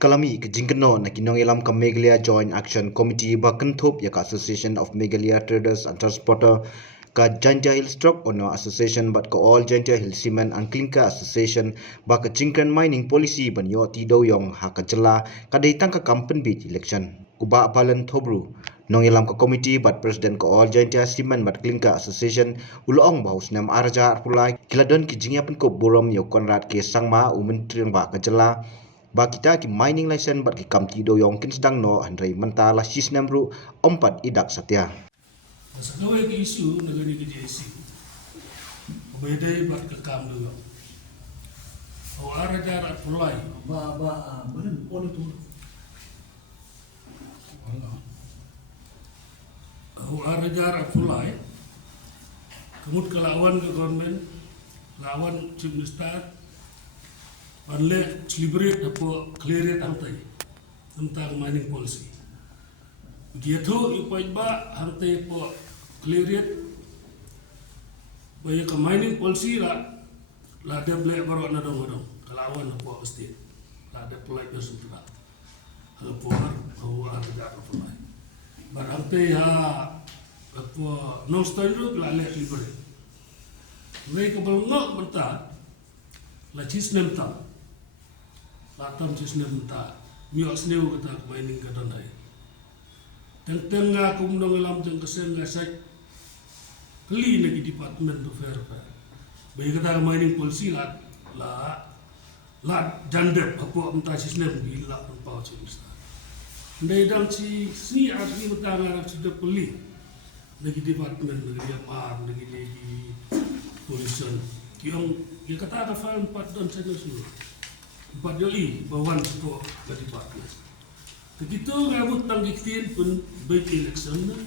Kalami ke jingkeno na kinong ilam ka Meghalaya Joint Action Committee ba kenthop ya ka Association of Meghalaya Traders and Transporter ka Jaintia Hill Stroke ono Association bat ka All Jaintia Hill Cement and Clinker Association ba ka Jingkan Mining Policy ban yo ti do yong ha ka jela ka dei tang ka campaign bit election uba balan thobru nong ilam ka committee bat president ka All Jaintia Cement bat Clinker Association ulong baus nam arja arpulai kiladon ki jingya pen ko borom yo konrad ke sangma umentri ba ka jela ba kita ki mining license bat ki kamti do yong kin sedang no andrei mentala sis namru ompat idak satya Sesuai ke isu negara ke JC, bedai buat kekam dulu. Awal jarak pulai, Mana pun itu. awal jarak pulai. Kemudian ke lawan ke government, lawan chief minister, panle celebrate apa clear hantai tentang mining policy. Begitu ipoin ba hantai po clear banyak ke mining policy lah dia beli baru nak dong kelawan apa state lah dia pelai besok juga puar awal kerja apa pelai barang teh ha apa non standard lah leh libre mereka belum bentar lah cisnem tak lah tam cisnem tak miok seniu kata mining kata nai tengah aku mendong alam jeng kesen gasai keli lagi department tu fair. Bagi kata mining policy lah jandep apa entah sistem bila pau cimista. Ndai dam si asli mentang arab sudah peli lagi department lagi apa lagi polisi. Yang kata ada file 4 dan saya semua 4 jali bawan support ke department. Begitu rambut tanggitin pun baik election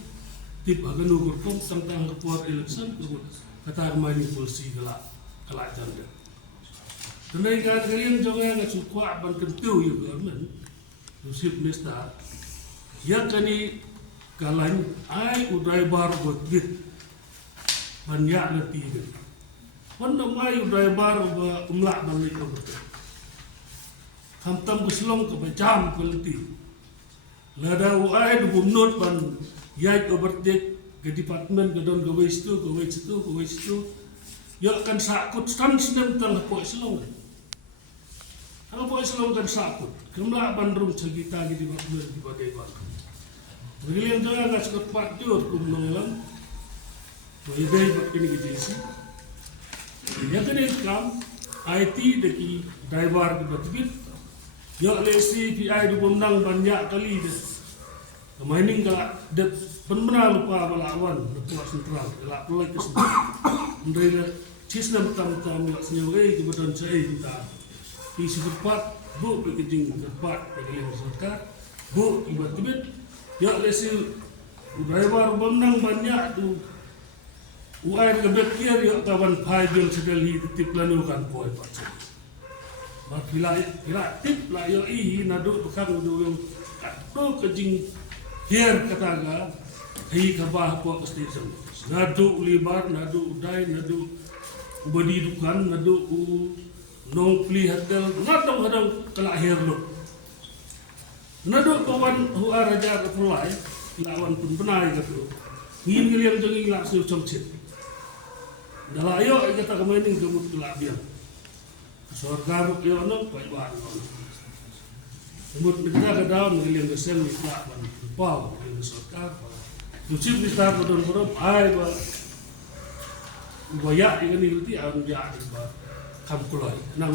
tip akan ukur kom tentang report election kata mining policy kelak janda. Tenai kan kalian jangan cukup ban kentu ya government chief minister ya kani kalan ai udai bar buat banyak nanti ni. Pernah mai udai bar umlak balik ke betul. Kamtam keselong ke bajam keliti. Lada uai du bumnot ban yai overtake ke department ke don ke situ ya kan sakut stan sinem tang po selong ang po selong kan sakut kemla bandrum cerita di department di bagai bang begilian jangan ngas kot pat jur kumnong boleh buat kini ke JC ya kan kam IT deki driver ke batbit ya lesi PI du bumnang banyak kali deh mining galak det benar lupa balawan lupa sentral galak pulai ke sini mereka cisna tam senyawa kebetulan saya kita isi tepat bu begitu tepat bagi masyarakat bu ibat ya lesi driver benang banyak tu uai lebih kier ya kawan pai bil sekali tip lanukan poi pak bila tip lah ya nadu bekang udah yang tu kejing here kataga hi kabah po station nadu libar nadu udai nadu ubadi dukan nadu nong pli hotel ngadong hadang kelahir lo nadu kawan huar raja kepulai lawan pun benai gitu ngin ngiliam jengi langsung comcit dalam ayo kata kemainin kemut kelabian surga buk yo nong pai ban kemut negara ke daun ngiliam kesen mitlak ban pau yang surga Yusuf kita betul-betul ay banyak yang ini itu yang jadi kamkulai nang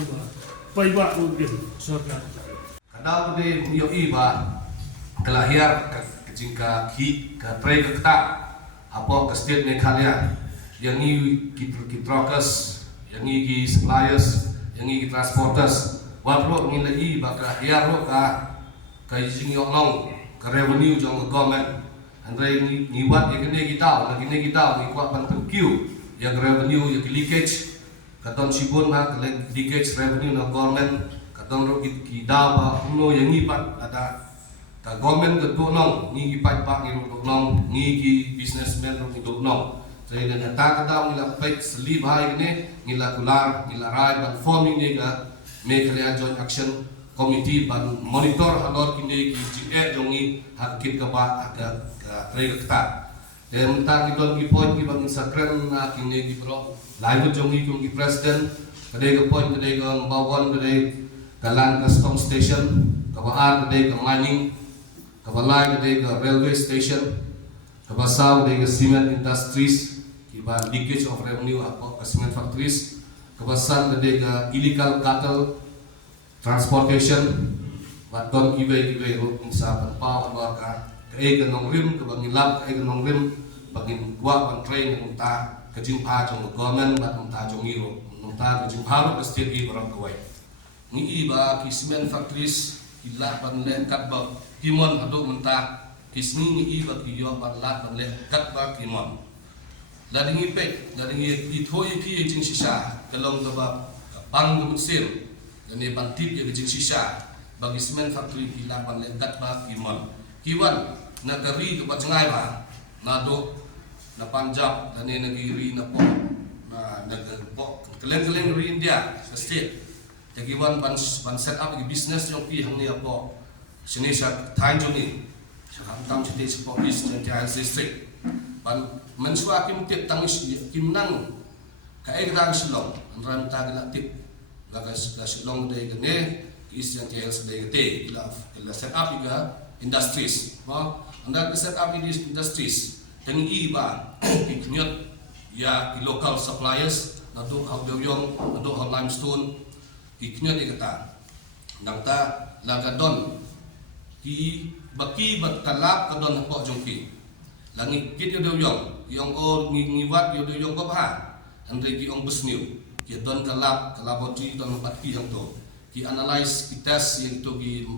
pai ba mungkin surga kadang tu dia ba kelahir ke jingka ki ke pre ke tak apa ke state Meghalaya yang ini ki truckers yang ini ki suppliers yang ini ki transporters waplo ngilai ba kelahir ro ka jing yo long ke revenue jong government andai ni wat yang kene kita lagi ni kita ni kuat bantu queue yang revenue yang leakage katon sibun ha leakage revenue na government katon ro kita ba uno yang ni pat ada ka government ke tu nong ni pat pak ni ro nong ni ki businessman ro ni tu nong jadi dan ta kada ngila pek seli bahai ni ngila kular ngila rai ban forming ni ga Meghalaya Joint Action komiti ban monitor halor kini ki JE jongi hakit ka ba ka trade ka dan mentang idon ki point ki bang sakran na kini ki pro live jongi kung ki president kadai ka point kadai ka bawon kadai kalan custom station kabaar kadai ka mining kabalai kadai ka railway station kabasaw kadai ka cement industries ki ba leakage of revenue apa ka cement factories kabasan kadai ka illegal cattle transportation baton kiwe road sa panpaw ba ka kay ganong rim kabangin lab kay ganong rim bagin gwa ban train ng ta kajim pa jong government bat ng ta jong iro ng ta kajim haro ka state i barang kawai ni iba ki cement factories ila ban len kat ba kimon aduk menta kisni ni iba ki yo ban lat ban len kat ba kimon ladingi pe ladingi ithoi ki jing sisa kalong ka ba pang gumsir dan ia bantip ia kecil sisa bagi semen factory kila ban lekat ba kimon kiwan nagari ke bacengai ba nado na Punjab dan ia negeri na po na nagpo keleng ri India sa state tagiwan ban set up business yang pi hang ni apo sini sa Thai joni sa kam chite sa po east Jaya district ban mensua kim tip tangis kim nang ka egdang silong ram ta gila tip gagas long day gane Eastern TLS day gate ila set up iga industries mo anda set up these industries teng iba iknyot ya local suppliers nado hawdong nado limestone iknyot igata nangta lagadon ki baki bat kalap kadon po jongki langi kit yodong yung o ngiwat yodong ko ba andre ki ong busniu ki don kalaboti don patki yang to ki analyze ki test yang to ki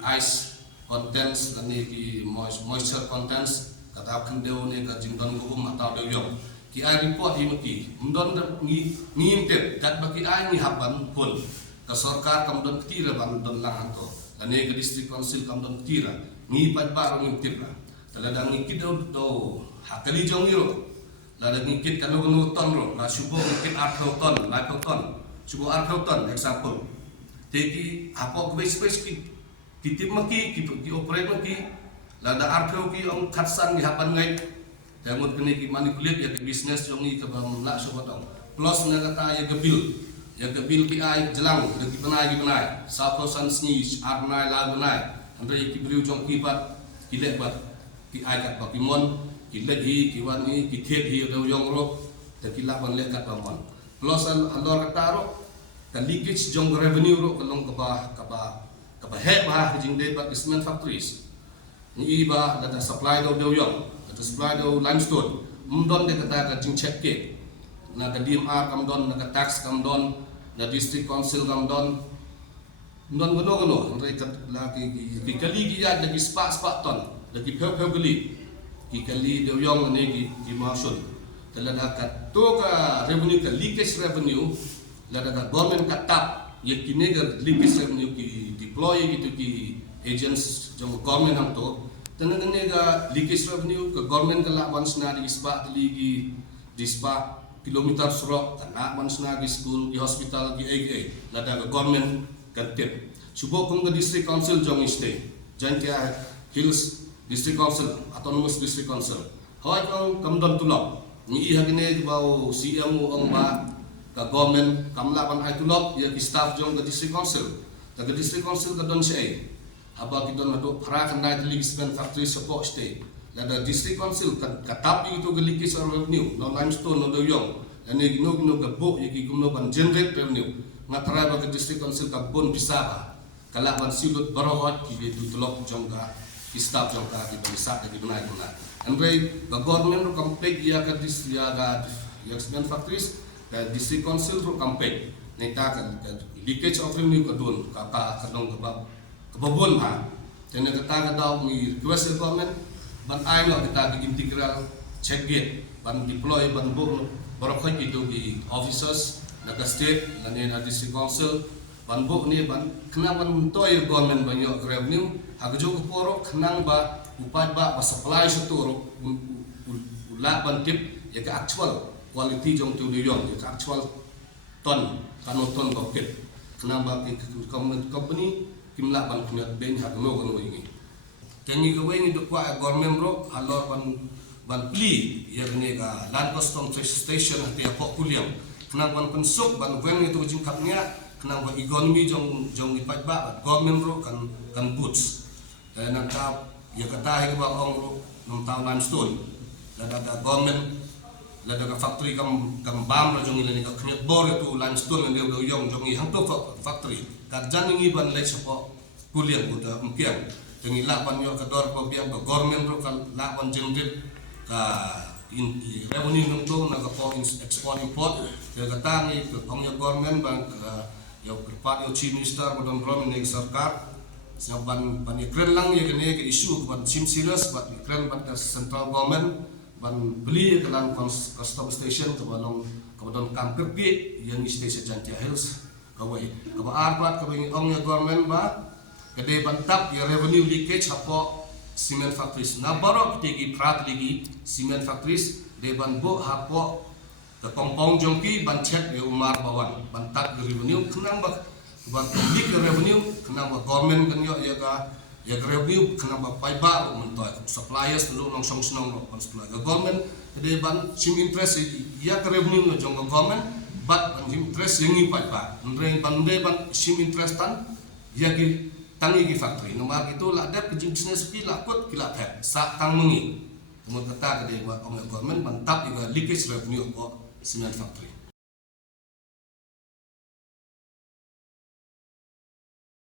ice contents dan ki moisture contents kata kendeu ne ka jingdon ko mata de yo ki ai report himki mdon ni intep kat baki ai ni haban pun ka sarkar kam don tira ban don lang to dan ne ka district council kam don tira ni pat bar ni tira taladang ni kido do hakali jong iro lada ngikit kalau ton ro la subo ngikit 8 ton 9 ton subo 8 ton example teki apa space ki titip maki ki operate maki lada 8 ki ong khatsan di hapan ngai temut kini ki manipulate ya business jong ni ke bamla subo tong plus na kata ya gebil ki ai jelang ki penai saposan sni arnai la benai andre ki briu jong ki bat ki lebat ki ai kat bakimon kilagi kiwani kithet hi do yong ro takila ban lekat pamon plus alor kataro ka leakage jong revenue ro kalong kapa he ba jing de pat cement factories ni iba data supply do yong data supply do limestone mdon de kata ka jing check ke na ka DMR kam don na ka tax kam don na district council kam don non gono re kat la ki kali ya lagi spa ton lagi peu geli kali doyong ni ki maksud talada kat to ka revenue ka leakage revenue lada ka government katap ye kine ka leakage revenue ki deploy gitu ki agents jong government ang to tanan ne ka leakage revenue ka government ka laban sna di spa tali di spa kilometer surok kana man sna di school di hospital di AA lada ka government katip subo kung ka district council jong stay Jantia Hills District Council, Autonomous District Council. Hoy kang kamdon tulok. Ni iha gine bau CMO ang ba ka government kamlaban ay tulok ya staff jong ka District Council. Ka District Council ka don siya. Aba kidon mado para kan dai league cement factory support state. La da District Council katapi itu geliki sa revenue, no limestone no doyong. Dan ni gino ka bo ya ki gumno ban generate revenue. Ngatra ba ka District Council ka bon bisaba. Kalaban silut barawat ki itu tulok jong ka staff jong ka di balisa di benai guna andre the government ro campaign ya ka cement factories ka district council ro campaign neta ka leakage of revenue ka don ka kadong ka babon ha tene ka ta daw mi request government ban ay no kita di integral check gate ban deploy ban bo barokhoy itu di officers na ka state na district council ban bo ni ban kenapa mentoy government banyak revenue agjo ko poro khnang ba upad ba supply sa turo ulat ban tip ya ka actual quality jong tu yong ya ka actual ton kanoton bokit khnang ba ki company kimla ban kunyat ben hat no kan wingi tengi ga wingi do kwa government ro halor ban pli ya ne ga land custom station te apok kuliam kenang ban pensuk ban wen itu jing kapnya kenang ban economy jong ipat ba government ro kan boots dan ka ya kata ke ba ong ro nom taw limestone ada government lada ka factory kam bam ra jong ilani ka knyat bor itu limestone ndio do yong jong i hang to factory ka jan ngi ban le sapo kuliam buta mkiang tengi la ban yo ka dor ko biam ka government ro kan la ban generate ka in revenue nung to na ka po export import ya kata ni ong yo government ban yo pat yo chief minister bodon rom ni sarkar saban ban ikren lang ye kene ke issue ban sim serious ban ikren ban ka central government ban beli ke dalam custom station ke balong ke bodon kamper pi yang station Jantia Hills kawai ke ba arpat ke bang ong ya government ba kede bantap ya revenue leakage hapo cement factories na barok tegi prat lagi cement factories de ban bo hapo ke compound jongki ban check ya umar bawan bantap revenue kenang ba ban big revenue kenang ba government kan yo ya revenue kenapa paiba mentoy suppliers dulu nong song senong kon supply government de ban sim interest ya revenue no jong government but ban interest yang paiba ndre ban sim interest tan ya ki tangi ki factory nomor itu la ada ke business pi la kot kila thep sa tang mengi kemudian kata ke de wa government ban tap juga leakage revenue ko cement factory